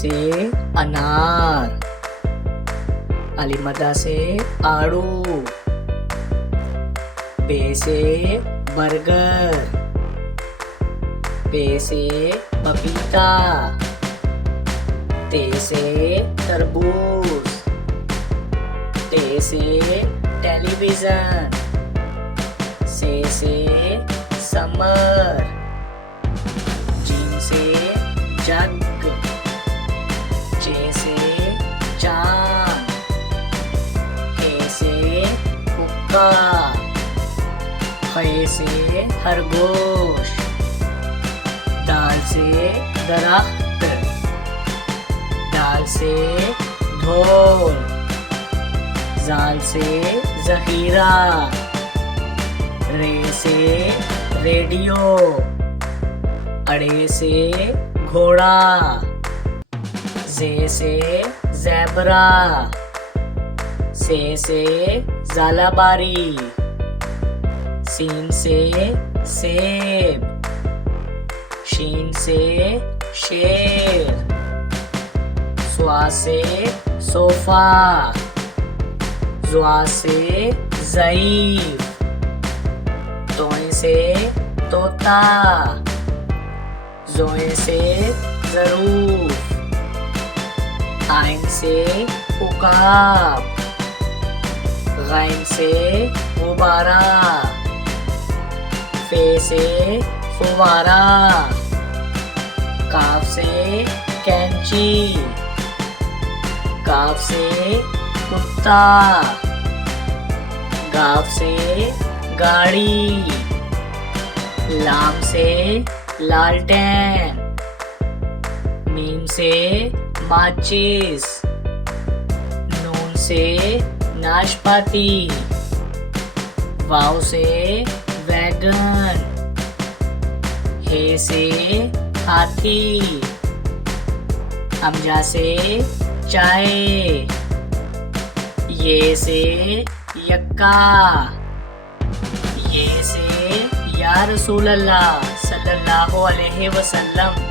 से अनार, अलीमदा से आड़ू, बे से बर्गर, पे से पपीता, ते से तरबूज, टे से टेलीविजन, से समर, जीन से जग, चे से चांद, हे से हुक्का, खे से खरगोश, दाल से दरख्त, दाल से ढोल, जाल से जहीरा, रे से रेडियो, अड़े से घोड़ा, जे से ज़ेबरा, से ज़ालाबारी, सीन से सेब, शीन से शेर, स्वा से सोफा, ज़्वा से ज़ईफ, तोए से तोता, ज़ोए से ज़रूफ, आइन से उकाब, गैन से गुब्बारा, फे से फुवारा, काफ से कैंची, काफ से कुत्ता, गाफ से गाड़ी, लाम से लालटेन, मीम से माचिस, नून से नाशपाती, वाव से वैगन, हे से हाथी, हमजा से चाय, ये से यक्का, ये से या रसूल अल्लाह सल्लल्लाहु अलैहि वसल्लम।